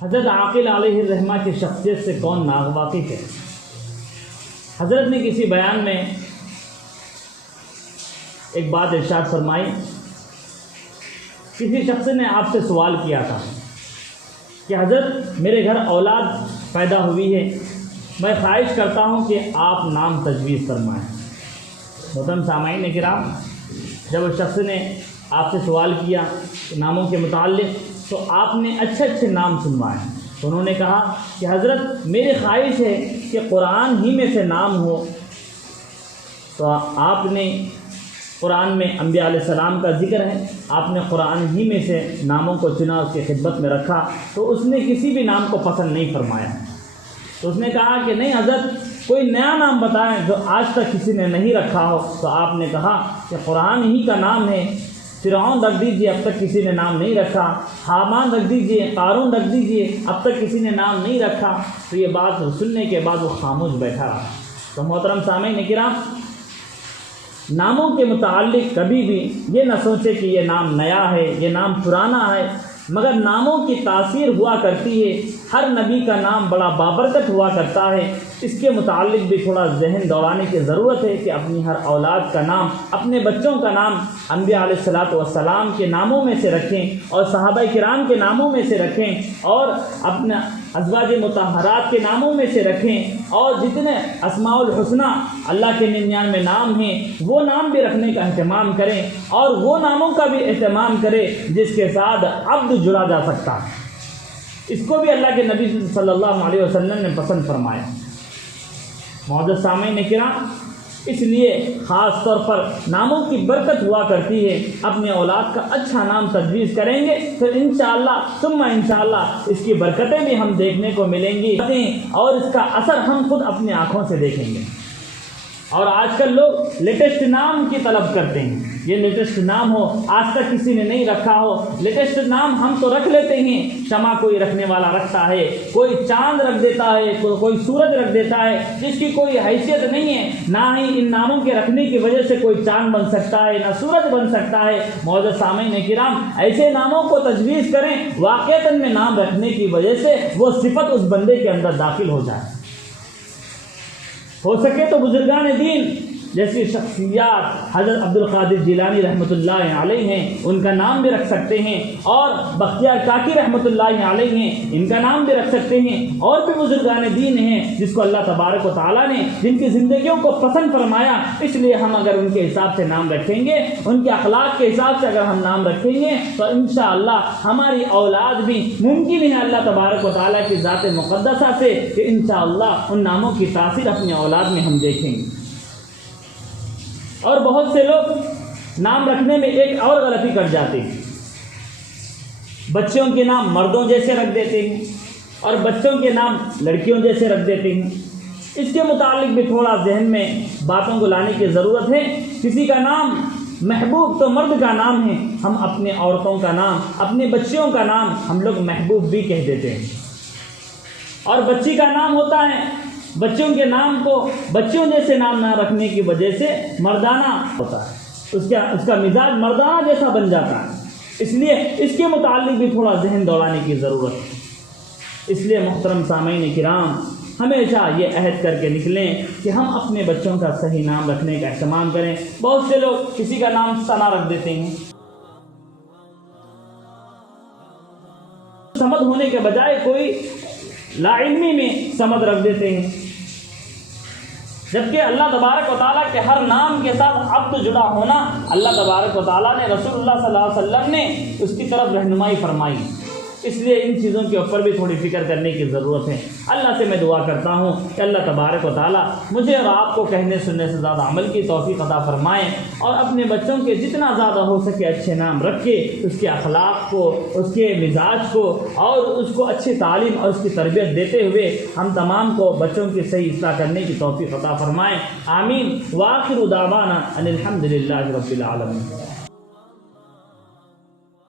حضرت عاقل علیہ الرحمہ کی شخصیت سے کون ناواقف ہے؟ حضرت نے کسی بیان میں ایک بات ارشاد فرمائی، کسی شخص نے آپ سے سوال کیا تھا کہ حضرت میرے گھر اولاد پیدا ہوئی ہے، میں خواہش کرتا ہوں کہ آپ نام تجویز فرمائیں۔ محترم سامعین کرام، جب اس شخص نے آپ سے سوال کیا ناموں کے متعلق تو آپ نے اچھے اچھے نام سنوائے، تو انہوں نے کہا کہ حضرت میری خواہش ہے کہ قرآن ہی میں سے نام ہو۔ تو آپ نے قرآن میں انبیاء علیہ السلام کا ذکر ہے، آپ نے قرآن ہی میں سے ناموں کو چنا، اس کی خدمت میں رکھا، تو اس نے کسی بھی نام کو پسند نہیں فرمایا۔ تو اس نے کہا کہ نہیں حضرت کوئی نیا نام بتائیں جو آج تک کسی نے نہیں رکھا ہو۔ تو آپ نے کہا کہ قرآن ہی کا نام ہے، فرعون رکھ دیجئے، اب تک کسی نے نام نہیں رکھا، حامان رکھ دیجئے، قارون رکھ دیجئے، اب تک کسی نے نام نہیں رکھا۔ تو یہ بات سننے کے بعد وہ خاموش بیٹھا رہا۔ تو محترم سامعین کرام، ناموں کے متعلق کبھی بھی یہ نہ سوچے کہ یہ نام نیا ہے، یہ نام پرانا ہے، مگر ناموں کی تاثیر ہوا کرتی ہے۔ ہر نبی کا نام بڑا بابرکت ہوا کرتا ہے۔ اس کے متعلق بھی تھوڑا ذہن دوڑانے کی ضرورت ہے کہ اپنی ہر اولاد کا نام، اپنے بچوں کا نام انبیاء علیہ السلام کے ناموں میں سے رکھیں، اور صحابہ کرام کے ناموں میں سے رکھیں، اور اپنے ازواج مطہرات کے ناموں میں سے رکھیں، اور جتنے اسماء الحسنہ اللہ کے 99 نام ہیں وہ نام بھی رکھنے کا اہتمام کریں، اور وہ ناموں کا بھی اہتمام کریں جس کے ساتھ عبد جڑا جا سکتا ہے۔ اس کو بھی اللہ کے نبی صلی اللہ علیہ وسلم نے پسند فرمایا۔ معزز سامعین کرام، اس لیے خاص طور پر ناموں کی برکت ہوا کرتی ہے۔ اپنے اولاد کا اچھا نام تجویز کریں گے تو انشاءاللہ ثم انشاءاللہ اس کی برکتیں بھی ہم دیکھنے کو ملیں گی، اور اس کا اثر ہم خود اپنی آنکھوں سے دیکھیں گے۔ اور آج کل لوگ لیٹسٹ نام کی طلب کرتے ہیں، یہ لیٹسٹ نام ہو، آج تک کسی نے نہیں رکھا ہو، لیٹسٹ نام ہم تو رکھ لیتے ہیں۔ شمع کوئی رکھنے والا رکھتا ہے، کوئی چاند رکھ دیتا ہے، کوئی سورج رکھ دیتا ہے، جس کی کوئی حیثیت نہیں ہے۔ نہ ہی ان ناموں کے رکھنے کی وجہ سے کوئی چاند بن سکتا ہے، نہ سورج بن سکتا ہے۔ معزز سامعین کرام، ایسے ناموں کو تجویز کریں واقعتاً میں نام رکھنے کی وجہ سے وہ صفت اس بندے کے اندر داخل ہو جائے۔ ہو سکے تو بزرگان دین جیسی شخصیات حضرت عبد القادر جیلانی رحمۃ اللہ علیہ ہیں، ان کا نام بھی رکھ سکتے ہیں، اور بختیار کاکی رحمۃ اللہ علیہ ہیں، ان کا نام بھی رکھ سکتے ہیں۔ اور بھی بزرگان دین ہیں جس کو اللہ تبارک و تعالیٰ نے جن کی زندگیوں کو پسند فرمایا، اس لیے ہم اگر ان کے حساب سے نام رکھیں گے، ان کے اخلاق کے حساب سے اگر ہم نام رکھیں گے تو انشاءاللہ ہماری اولاد بھی ممکن ہے اللہ تبارک و تعالیٰ کی ذات مقدسہ سے کہ انشاءاللہ ان ناموں کی تاثیر اپنی اولاد میں ہم دیکھیں گے۔ اور بہت سے لوگ نام رکھنے میں ایک اور غلطی کر جاتے ہیں، بچوں کے نام مردوں جیسے رکھ دیتے ہیں اور بچوں کے نام لڑکیوں جیسے رکھ دیتے ہیں۔ اس کے متعلق بھی تھوڑا ذہن میں باتوں کو لانے کی ضرورت ہے۔ کسی کا نام محبوب تو مرد کا نام ہے، ہم اپنے عورتوں کا نام، اپنے بچیوں کا نام ہم لوگ محبوب بھی کہہ دیتے ہیں، اور بچی کا نام ہوتا ہے، بچوں کے نام کو بچوں جیسے نام نہ رکھنے کی وجہ سے مردانہ ہوتا ہے، اس کا مزاج مردانہ جیسا بن جاتا ہے۔ اس لیے اس کے متعلق بھی تھوڑا ذہن دوڑانے کی ضرورت ہے۔ اس لیے محترم سامعین کرام، ہمیشہ یہ عہد کر کے نکلیں کہ ہم اپنے بچوں کا صحیح نام رکھنے کا اہتمام کریں۔ بہت سے لوگ کسی کا نام ثنا رکھ دیتے ہیں، سمد ہونے کے بجائے کوئی لا علمی میں سمد رکھ دیتے ہیں، جبکہ اللہ تبارک و تعالیٰ کے ہر نام کے ساتھ عبد جڑا ہونا اللہ تبارک و تعالیٰ نے رسول اللہ صلی اللہ علیہ وسلم نے اس کی طرف رہنمائی فرمائی۔ اس لیے ان چیزوں کے اوپر بھی تھوڑی فکر کرنے کی ضرورت ہے۔ اللہ سے میں دعا کرتا ہوں کہ اللہ تبارک و تعالیٰ مجھے اور آپ کو کہنے سننے سے زیادہ عمل کی توفیق عطا فرمائیں، اور اپنے بچوں کے جتنا زیادہ ہو سکے اچھے نام رکھ کے اس کے اخلاق کو، اس کے مزاج کو، اور اس کو اچھی تعلیم اور اس کی تربیت دیتے ہوئے ہم تمام کو بچوں کی صحیح اصلاح کرنے کی توفیق عطا فرمائیں۔ آمین۔ وآخر دعوانا ان الحمد للہ رب العالمین۔